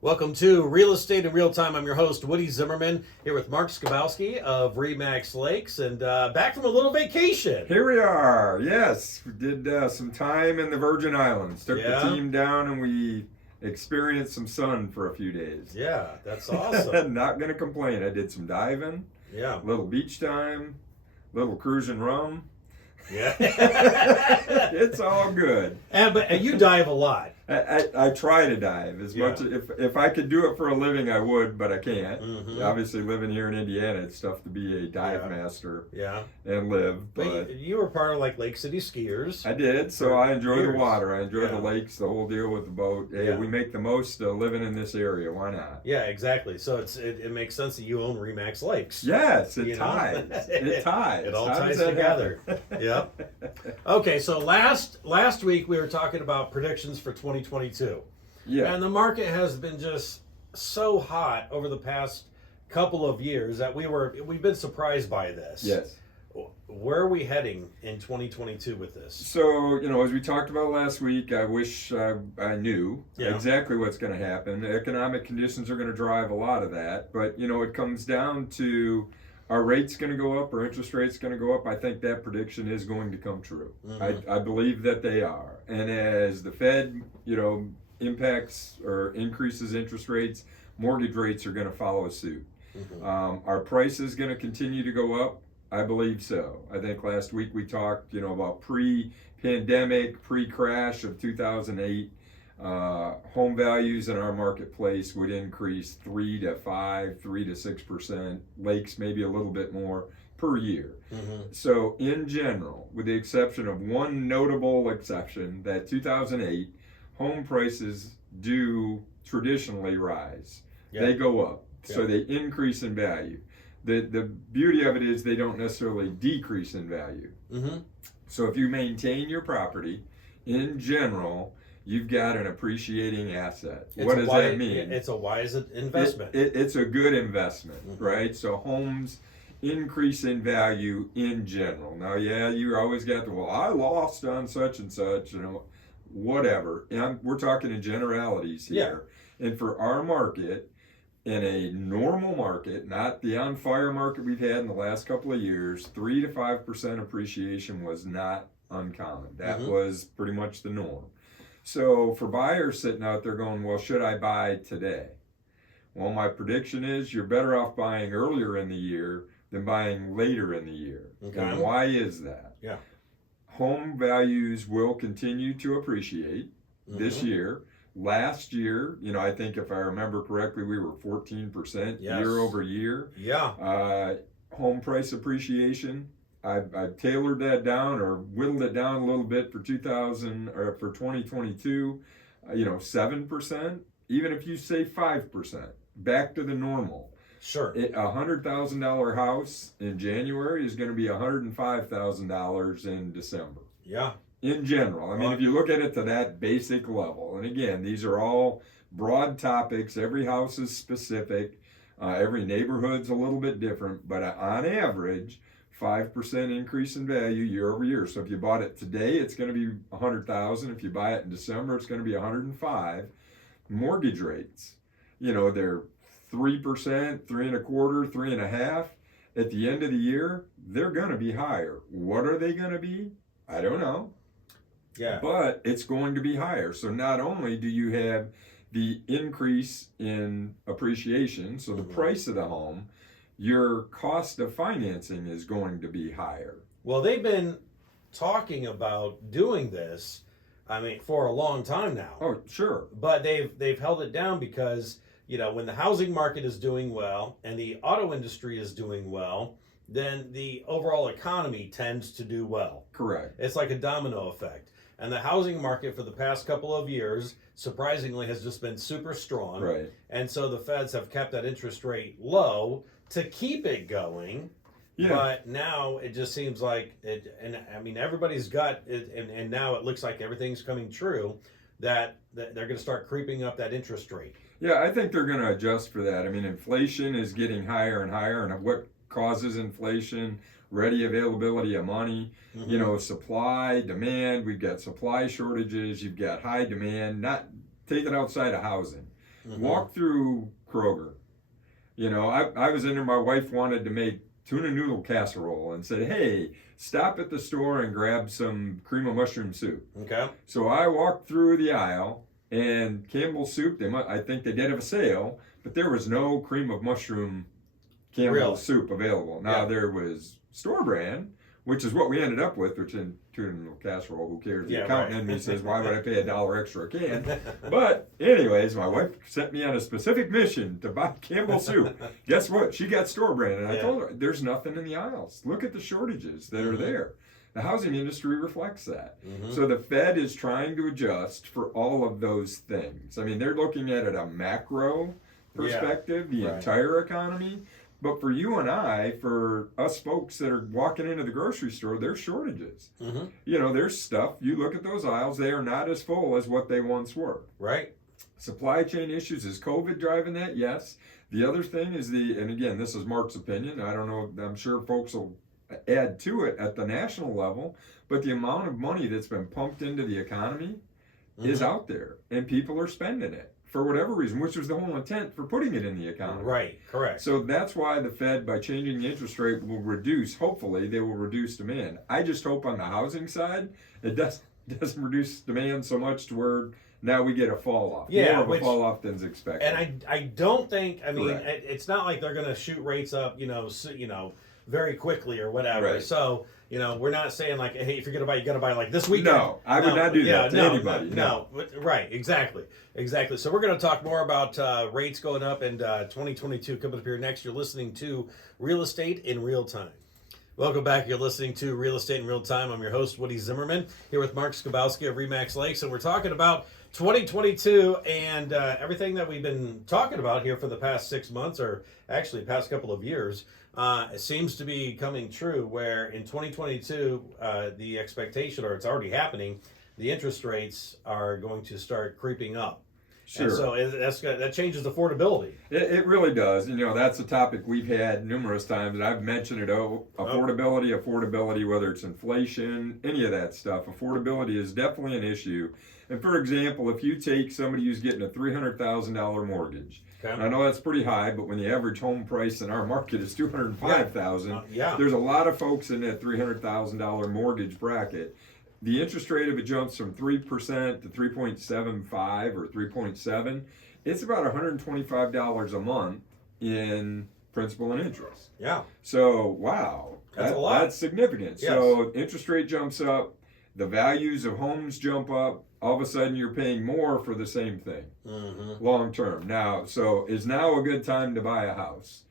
Welcome to Real Estate in Real Time. I'm your host, Woody Zimmerman, here with Mark Skabowski of Remax Lakes, and back from a little vacation. Here we are. Yes, we did some time in the Virgin Islands. Took the team down and we experienced some sun for a few days. Yeah, that's awesome. Not going to complain. I did some diving. Yeah. Little beach time. Little cruising rum. Yeah. It's all good. But you dive a lot. I try to dive as much if I could do it for a living I would, but I can't. Mm-hmm. Obviously, living here in Indiana, it's tough to be a dive master. Yeah. And live. But you were part of like Lake City Skiers. I did, so I enjoy years. the water. I enjoy the lakes, the whole deal with the boat. Hey, we make the most of living in this area. Why not? Yeah, exactly. So it makes sense that you own Remax Lakes. Yes, it ties. It ties. It all ties together. Yep. Okay, so last week we were talking about predictions for 2022. Yeah. And the market has been just so hot over the past couple of years that we've been surprised by this. Yes. Where are we heading in 2022 with this? So, as we talked about last week, I wish I knew exactly what's going to happen. The economic conditions are going to drive a lot of that. But, it comes down to, are rates going to go up or interest rates going to go up? I think that prediction is going to come true. Mm-hmm. I believe that they are. And as the Fed, impacts or increases interest rates, mortgage rates are going to follow suit. Mm-hmm. Are prices going to continue to go up? I believe so. I think last week we talked, about pre-pandemic, pre-crash of 2008. Home values in our marketplace would increase 3 to 6%. Lakes maybe a little bit more per year. Mm-hmm. So in general, with the exception of one notable exception, that 2008, home prices do traditionally rise. Yep. They go up. Yep. So they increase in value. The beauty of it is they don't necessarily decrease in value. Mm-hmm. So if you maintain your property, in general, you've got an appreciating asset. What does that mean? It's a wise investment. It's a good investment, mm-hmm. right? So homes increase in value in general. Now, you always got I lost on such and such, whatever. And we're talking in generalities here. Yeah. And for our market, in a normal market, not the on fire market we've had in the last couple of years, 3 to 5% appreciation was not uncommon. That mm-hmm. was pretty much the norm. So for buyers sitting out there going, well, should I buy today? Well, my prediction is you're better off buying earlier in the year than buying later in the year. Okay. And why is that? Yeah. Home values will continue to appreciate mm-hmm. this year. Last year, I think if I remember correctly, we were 14% year over year. Yeah. Home price appreciation. I've tailored that down or whittled it down a little bit for 2022. 7%. Even if you say 5%, back to the normal. Sure. A $100,000 house in January is going to be $105,000 in December. Yeah. In general. I mean, if you look at it to that basic level, and again, these are all broad topics. Every house is specific. Every neighborhood's a little bit different, but on average, 5% increase in value year over year. So if you bought it today, it's going to be $100,000. If you buy it in December, it's going to be $105,000. Mortgage rates, they're 3%, 3.25%, 3.5%. At the end of the year, they're going to be higher. What are they going to be? I don't know. Yeah. But it's going to be higher. So not only do you have the increase in appreciation, so the mm-hmm. price of the home, your cost of financing is going to be higher. Well, they've been talking about doing this, for a long time now. Oh, sure. But they've held it down because, when the housing market is doing well and the auto industry is doing well, then the overall economy tends to do well. Correct. It's like a domino effect. And the housing market for the past couple of years, surprisingly, has just been super strong. Right. And so the feds have kept that interest rate low to keep it going. Yeah. But now it just seems like it, and everybody's got it, and now it looks like everything's coming true, that they're going to start creeping up that interest rate. Yeah, I think they're going to adjust for that. Inflation is getting higher and higher, and what causes inflation? Ready availability of money, mm-hmm. Supply, demand. We've got supply shortages. You've got high demand. Not take it outside of housing. Walk through Kroger. You know, I was in there, my wife wanted to make tuna noodle casserole and said, hey, stop at the store and grab some cream of mushroom soup. Okay. So I walked through the aisle, and Campbell's soup, I think they did have a sale, but there was no cream of mushroom Campbell's soup available. Now there was store brand, which is what we ended up with, which in tuna noodle casserole, who cares? The accountant in me says, why would I pay $1 extra a can? But anyways, my wife sent me on a specific mission to buy Campbell's soup. Guess what? She got store brand, and I told her, there's nothing in the aisles. Look at the shortages that are there. The housing industry reflects that. So the Fed is trying to adjust for all of those things. I mean, they're looking at it a macro perspective, the entire economy. But for you and I, for us folks that are walking into the grocery store, there's shortages. You know, there's stuff. You look at those aisles, they are not as full as what they once were. Right. Supply chain issues. Is COVID driving that? Yes. The other thing is and again, this is Mark's opinion. I don't know. I'm sure folks will add to it at the national level. But the amount of money that's been pumped into the economy is out there. And people are spending it. For whatever reason, which was the whole intent for putting it in the economy. Right, correct. So that's why the Fed, by changing the interest rate, will reduce, hopefully, they will reduce demand. I just hope on the housing side, it doesn't reduce demand so much to where now we get a fall off. More of a fall off than's expected. And I don't think, I mean, it's not like they're going to shoot rates up, very quickly or whatever. Right. So, we're not saying like, hey, if you're going to buy, you got to buy like this weekend. No, I would not do that to anybody. No. Right, exactly. So we're going to talk more about rates going up and 2022 coming up here next. You're listening to Real Estate in Real Time. Welcome back. You're listening to Real Estate in Real Time. I'm your host, Woody Zimmerman, here with Mark Skabowski of RE/MAX Lakes, and we're talking about 2022 and everything that we've been talking about here for the past 6 months, or actually past couple of years. It seems to be coming true, where in 2022, the expectation, or it's already happening, the interest rates are going to start creeping up. Sure. And so that changes affordability. It really does. That's a topic we've had numerous times, and I've mentioned it. Affordability, whether it's inflation, any of that stuff. Affordability is definitely an issue. And for example, if you take somebody who's getting a $300,000 mortgage, and I know that's pretty high, but when the average home price in our market is $205,000, there's a lot of folks in that $300,000 mortgage bracket. The interest rate, if it jumps from 3% to 3.75 or 3.7, it's about $125 a month in principal and interest. Yeah. So, wow. That's a lot. That's significant. Yes. So, interest rate jumps up, the values of homes jump up, all of a sudden you're paying more for the same thing long term. Now, so is now a good time to buy a house?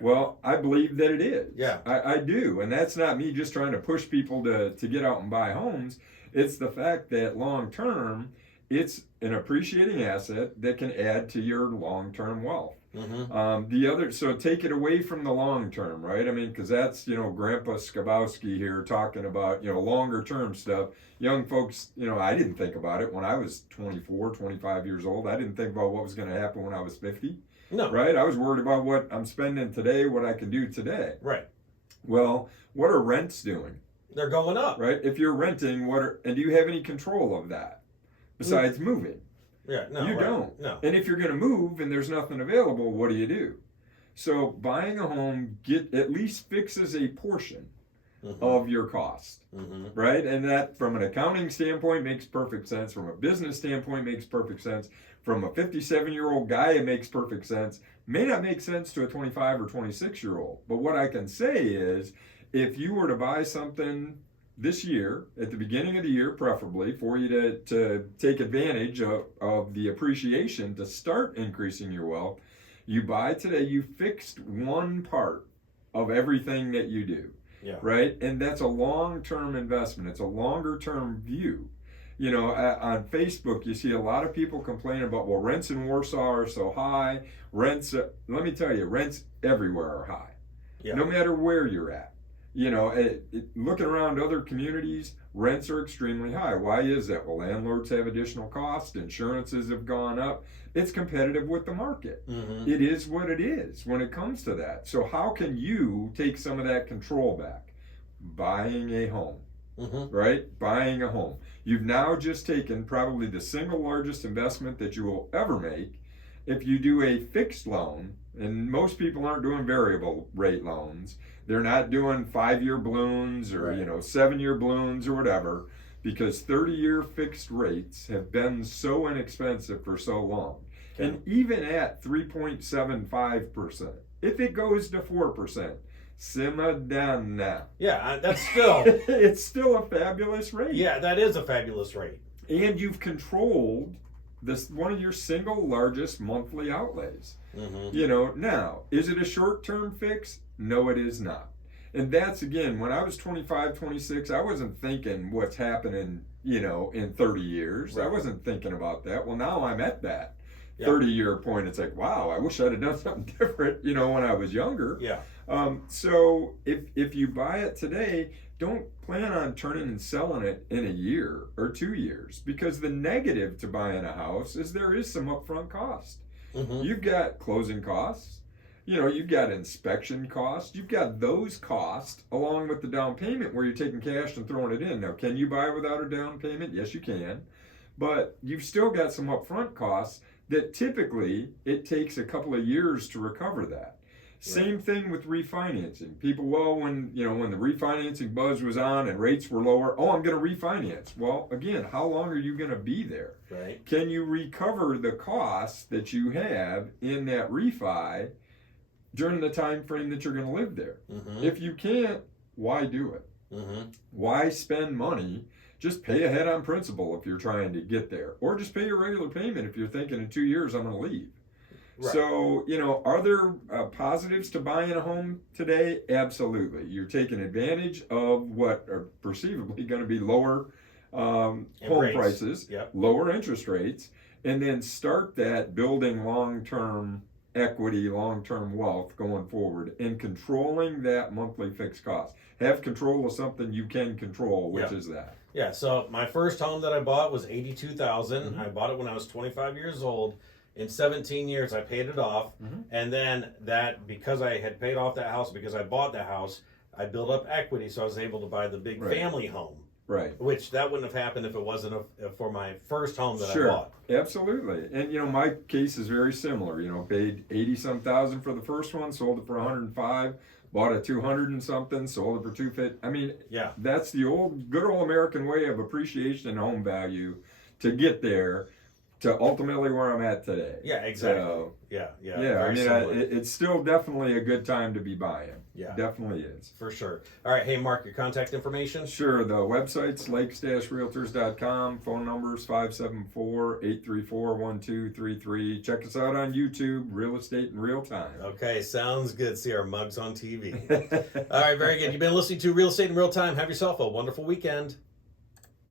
Well, I believe that it is. Yeah. I do. And that's not me just trying to push people to get out and buy homes. It's the fact that long term, it's an appreciating asset that can add to your long term wealth. So take it away from the long term, right? I mean, because that's, Grandpa Skabowski here talking about, longer term stuff. Young folks, I didn't think about it when I was 24, 25 years old. I didn't think about what was going to happen when I was 50. No. Right? I was worried about what I'm spending today, what I can do today. Right. Well, what are rents doing? They're going up. Right? If you're renting, and do you have any control of that besides moving? Yeah, no. You don't. No. And if you're going to move and there's nothing available, what do? So buying a home at least fixes a portion of your cost, right? And that, from an accounting standpoint, makes perfect sense. From a business standpoint, makes perfect sense. From a 57-year-old guy, it makes perfect sense. May not make sense to a 25 or 26-year-old. But what I can say is, if you were to buy something this year, at the beginning of the year, preferably, for you to take advantage of the appreciation to start increasing your wealth, you buy today, you fixed one part of everything that you do. Yeah. Right? And that's a long-term investment. It's a longer-term view. On Facebook, you see a lot of people complaining about, well, rents in Warsaw are so high. Let me tell you, rents everywhere are high. Yeah. No matter where you're at. Looking around other communities, rents are extremely high. Why is that? Well, landlords have additional costs. Insurances have gone up. It's competitive with the market. It is what it is when it comes to that. So how can you take some of that control back? Buying a home, right? Buying a home. You've now just taken probably the single largest investment that you will ever make, if you do a fixed loan, and most people aren't doing variable rate loans, they're not doing 5-year balloons or, 7-year balloons or whatever, because 30-year fixed rates have been so inexpensive for so long. Okay. And even at 3.75%, if it goes to 4%, simmer down now. Yeah, that's still... it's still a fabulous rate. Yeah, that is a fabulous rate. And you've controlled one of your single largest monthly outlays. Mm-hmm. Now, is it a short-term fix? No, it is not. And that's, again, when I was 25, 26, I wasn't thinking what's happening, in 30 years. Right. I wasn't thinking about that. Well, now I'm at that 30-year point. It's like, wow, I wish I'd have done something different, when I was younger. Yeah. So if you buy it today, don't plan on turning and selling it in a year or 2 years, because the negative to buying a house is there is some upfront cost. Mm-hmm. You've got closing costs, you've got inspection costs, you've got those costs along with the down payment where you're taking cash and throwing it in. Now, can you buy without a down payment? Yes, you can, but you've still got some upfront costs that typically it takes a couple of years to recover that. Same thing with refinancing. People, when the refinancing buzz was on and rates were lower, I'm going to refinance. Well, again, how long are you going to be there? Right. Can you recover the costs that you have in that refi during the time frame that you're going to live there? Mm-hmm. If you can't, why do it? Mm-hmm. Why spend money? Just pay ahead on principal if you're trying to get there, or just pay your regular payment if you're thinking in 2 years I'm going to leave. Right. So, are there positives to buying a home today? Absolutely. You're taking advantage of what are perceivably going to be lower home prices, lower interest rates, and then start that building long-term equity, long-term wealth going forward, and controlling that monthly fixed cost. Have control of something you can control, which is that. Yeah, so my first home that I bought was $82,000. Mm-hmm. I bought it when I was 25 years old. In 17 years, I paid it off, and then because I had paid off that house, because I bought the house, I built up equity, so I was able to buy the big family home. Right. Which that wouldn't have happened if it wasn't for my first home that I bought. Absolutely. And my case is very similar. Paid 80-some thousand for the first one, sold it for 105, bought a 200 and something, sold it for 250. I mean, that's the good old American way of appreciation and home value to get there to ultimately where I'm at today. Yeah, exactly. So, yeah. It's still definitely a good time to be buying. Yeah, definitely is. For sure. All right, hey, Mark, your contact information? Sure. The website's lakes-realtors.com. Phone number's 574-834-1233. Check us out on YouTube, Real Estate in Real Time. Okay, sounds good. See our mugs on TV. All right, very good. You've been listening to Real Estate in Real Time. Have yourself a wonderful weekend.